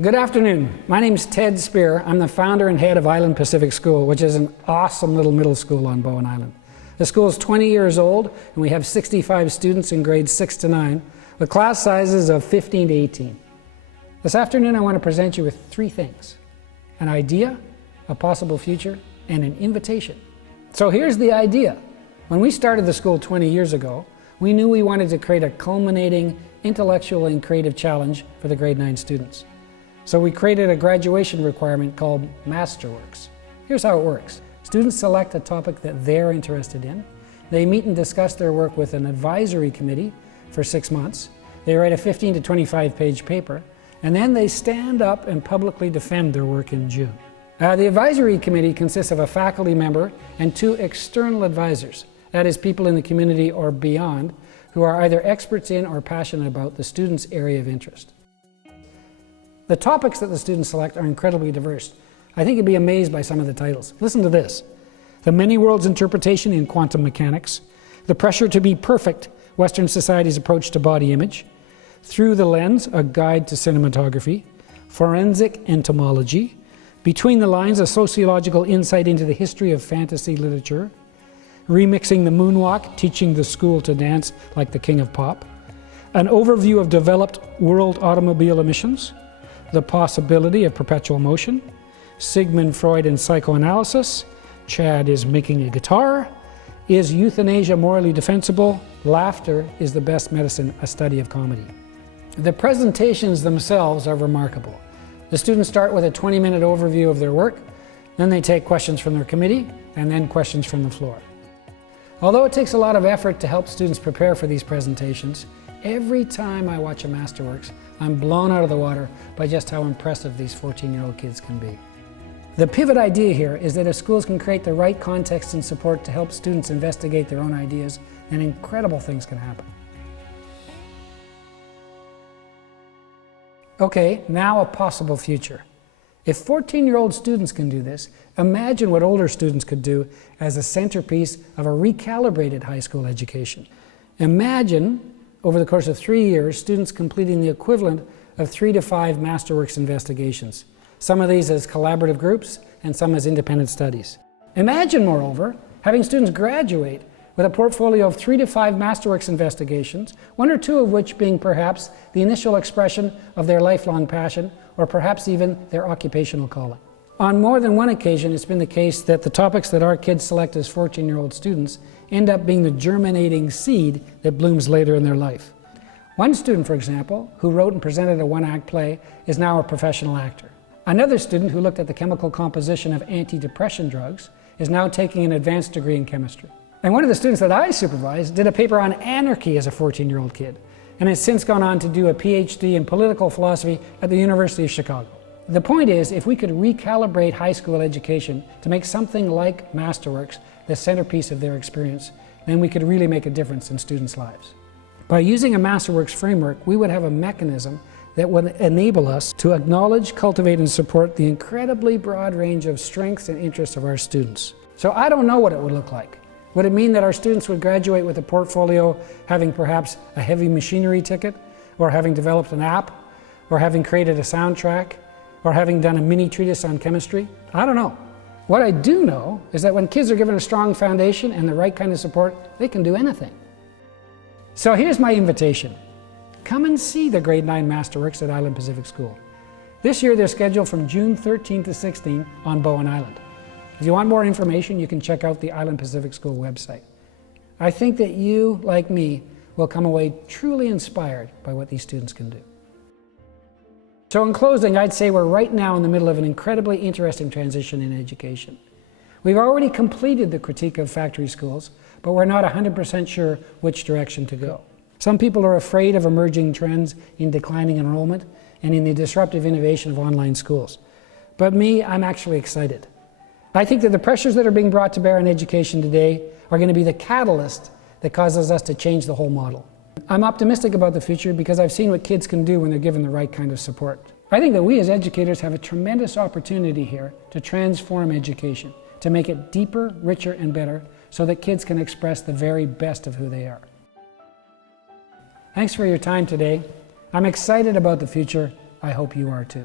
Good afternoon. My name's Ted Spear. I'm the founder and head of Island Pacific Schoool, which is an awesome little middle school on Bowen Island. The school is 20 years old, and we have 65 students in grades 6 to 9, with class sizes of 15 to 18. This afternoon, I want to present you with three things: an idea, a possible future, and an invitation. So here's the idea. When we started the school 20 years ago, we knew we wanted to create a culminating intellectual and creative challenge for the grade 9 students. So we created a graduation requirement called Masterworks. Here's how it works. Students select a topic that they're interested in. They meet and discuss their work with an advisory committee for 6 months. They write a 15 to 25 page paper, and then they stand up and publicly defend their work in June. The advisory committee consists of a faculty member and 2 external advisors, that is, people in the community or beyond, who are either experts in or passionate about the student's area of interest. The topics that the students select are incredibly diverse. I think you'd be amazed by some of the titles. Listen to this: The Many Worlds Interpretation in Quantum Mechanics, The Pressure to Be Perfect, Western Society's Approach to Body Image, Through the Lens, A Guide to Cinematography, Forensic Entomology, Between the Lines, A Sociological Insight into the History of Fantasy Literature, Remixing the Moonwalk, Teaching the School to Dance Like the King of Pop, An Overview of Developed World Automobile Emissions, The Possibility of Perpetual Motion, Sigmund Freud and Psychoanalysis, Chad is Making a Guitar, Is Euthanasia Morally Defensible? Laughter is the Best Medicine, A Study of Comedy. The presentations themselves are remarkable. The students start with a 20-minute overview of their work, then they take questions from their committee, and then questions from the floor. Although it takes a lot of effort to help students prepare for these presentations, every time I watch a Masterworks, I'm blown out of the water by just how impressive these 14-year-old kids can be. The pivot idea here is that if schools can create the right context and support to help students investigate their own ideas, then incredible things can happen. Okay, now a possible future. If 14-year-old students can do this, imagine what older students could do as a centerpiece of a recalibrated high school education. Imagine, over the course of 3 years, students completing the equivalent of 3 to 5 Masterworks investigations, some of these as collaborative groups and some as independent studies. Imagine, moreover, having students graduate with a portfolio of 3 to 5 Masterworks investigations, 1 or 2 of which being perhaps the initial expression of their lifelong passion, or perhaps even their occupational calling. On more than one occasion, it's been the case that the topics that our kids select as 14-year-old students end up being the germinating seed that blooms later in their life. One student, for example, who wrote and presented a 1-act play, is now a professional actor. Another student who looked at the chemical composition of antidepressant drugs is now taking an advanced degree in chemistry. And one of the students that I supervised did a paper on anarchy as a 14-year-old kid, and has since gone on to do a PhD in political philosophy at the University of Chicago. The point is, if we could recalibrate high school education to make something like Masterworks the centerpiece of their experience, then we could really make a difference in students' lives. By using a Masterworks framework, we would have a mechanism that would enable us to acknowledge, cultivate, and support the incredibly broad range of strengths and interests of our students. So I don't know what it would look like. Would it mean that our students would graduate with a portfolio having perhaps a heavy machinery ticket, or having developed an app, or having created a soundtrack, or having done a mini treatise on chemistry? I don't know. What I do know is that when kids are given a strong foundation and the right kind of support, they can do anything. So here's my invitation. Come and see the grade 9 Masterworks at Island Pacific Schoool. This year they're scheduled from June 13 to 16 on Bowen Island. If you want more information, you can check out the Island Pacific Schoool website. I think that you, like me, will come away truly inspired by what these students can do. So in closing, I'd say we're right now in the middle of an incredibly interesting transition in education. We've already completed the critique of factory schools, but we're not 100% sure which direction to go. Some people are afraid of emerging trends in declining enrollment and in the disruptive innovation of online schools. But me, I'm actually excited. I think that the pressures that are being brought to bear on education today are going to be the catalyst that causes us to change the whole model. I'm optimistic about the future because I've seen what kids can do when they're given the right kind of support. I think that we as educators have a tremendous opportunity here to transform education, to make it deeper, richer, and better so that kids can express the very best of who they are. Thanks for your time today. I'm excited about the future. I hope you are too.